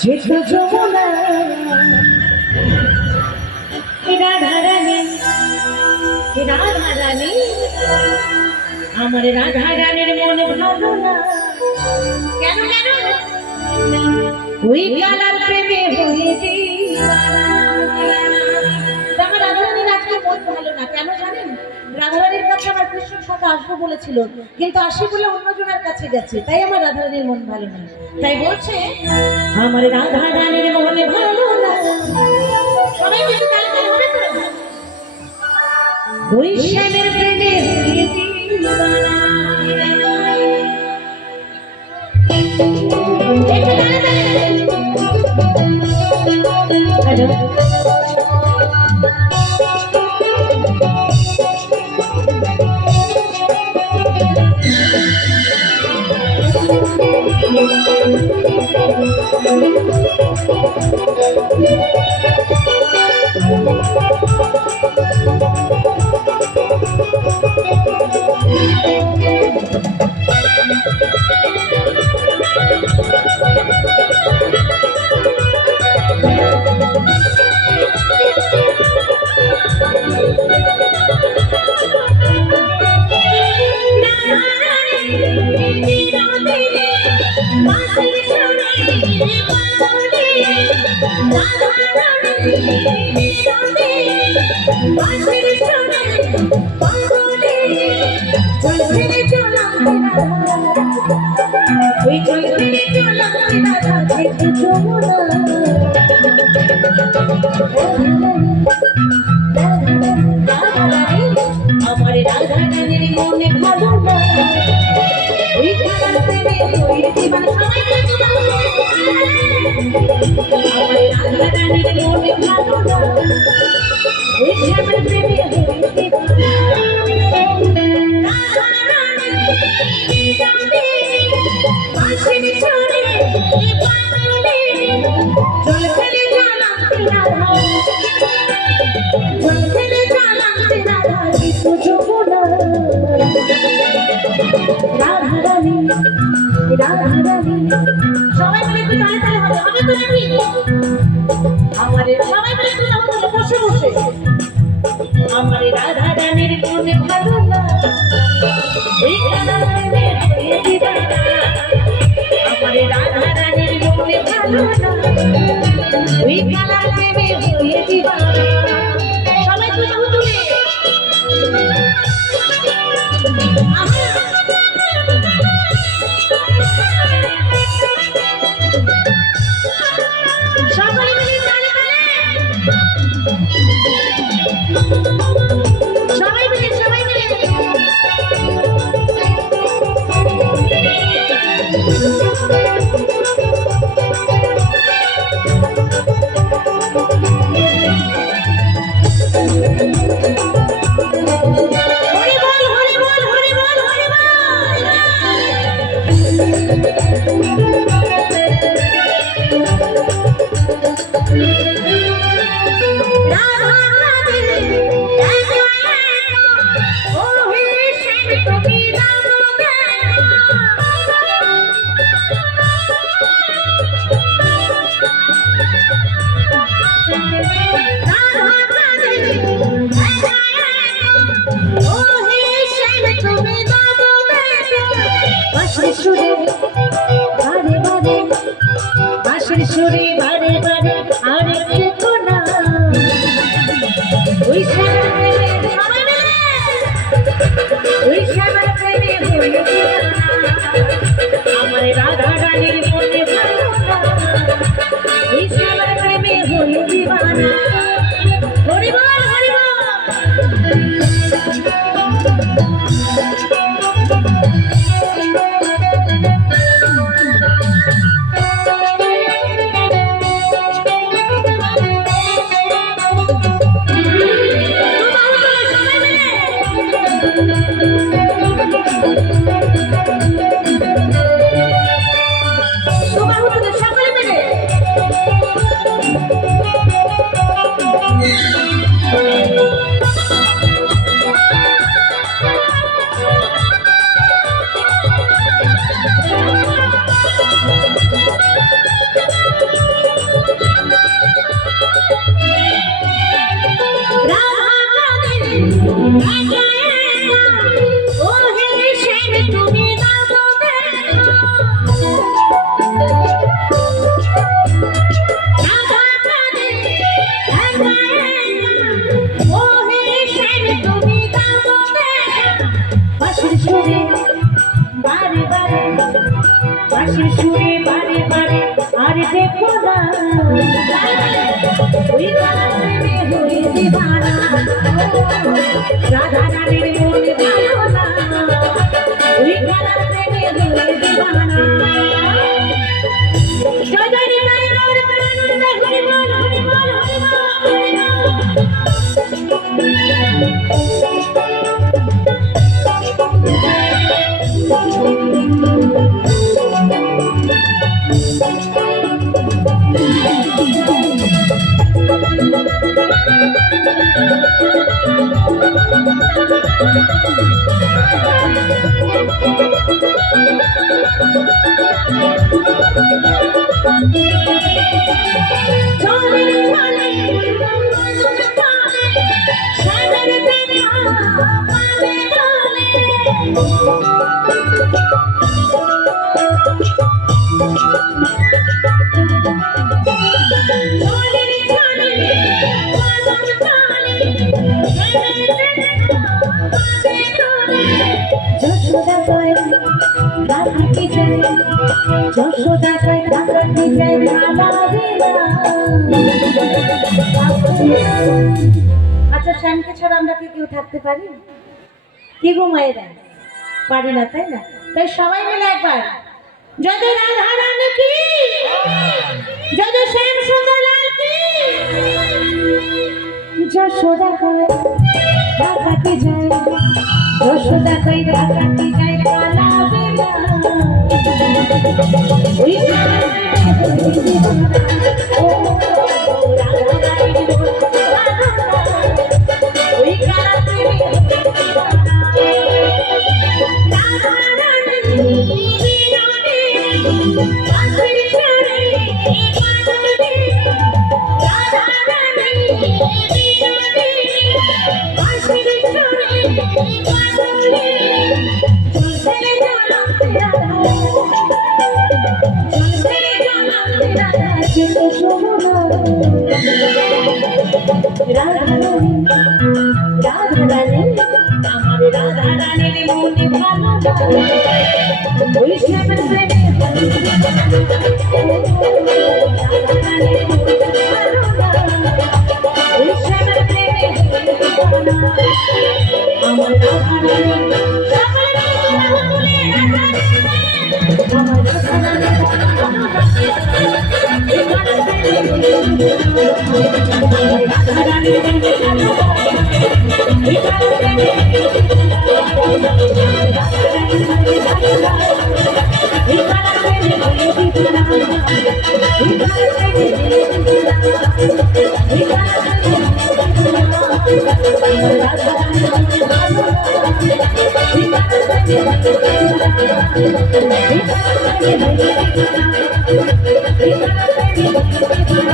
যেত যমুনা রাধারানী রাধারানী আমার রাধারানীর মনে ভালো না কেন কেন ওই কালার প্রেমে হয়েছি আমার রাধারানীর আজকে মন ভালো না কেন জানেন রাধারানীর কাছে আমার কৃষ্ণর সাথে আসবো বলেছিল কিন্তু আসি বলে অন্যজনের কাছে গেছে তাই আমার রাধারানীর মন ভালো না তাই বলছে আমার রাধারানীর মনে ভালো না সবাই কিছু তালে হবে তো ওই শ্যামের প্রেমে হয়েছি দিওয়ানা হ্যালো আমার রাধারানীর মনে ভালো না ওই কালার প্রেমে হয়েছি আমার রাধারানীর মনে ভালো না ওই শ্যামের প্রেমে হয়েছি জল ফেলে জানা জল ফেলে জানা কিছু যমুনা রাধারানী রাধারানী সবাই মিলে একটু তালে তালে হবে হবে তো নাকি আমাদের সবাই মিলে একটু তালে তালে বসে বসে আমার রাধারানীর মনে ভালো না এই কালার প্রেমে হয়ে দিওয়ানা আমার রাধারানীর মনে ভালো না ওই কালার প্রেমে হয়ে দিওয়ানা সবাই তুলে তুলে সবাই মিলে তালে তালে সবাই মিলে সুরে বারে বারে আরেকটু কোনা ওই শ্যামের প্রেমে হয়েছি আমার রাধারানীর মনে ভালো না ওই শ্যামের প্রেমে হয়ে দিওয়ানা হরি বল হরি বল রাধা রাধে একা একা মোহে শ্যাম তুমি দাও দেখা বাঁশির সুরে বারে বারে বাঁশির সুরে বারে বারে আর দেখো না ওই কানে হয়ে দিবানা রাধা রানীর মন ভালো না ওই কানে হয়ে দিবানা জয় জয় নিতাই গৌর প্রেমানন্দে হরি বল হরি বল হরি যশোদা কই ঢাকাতে যাই আচ্ছা শ্যামকে ছাড়া আমরা কি কেউ থাকতে পারি কি গো মায়েরা পারি না তাই না তাই সবাই মিলে একবার যত রাধা রানী কি যত শ্যাম সুন্দর লাল কি যশোদা কই ঢাকাতে যাই যশোদা কই ঢাকাতে যাই কালা বিনা ওই রাধা রানী আমার রাধা রানীর মনে ভালো ওই শ্যামের প্রেমে ওই শ্যামের প্রেমে আমার রাধা রানী আমার রাধা রানী Thank you.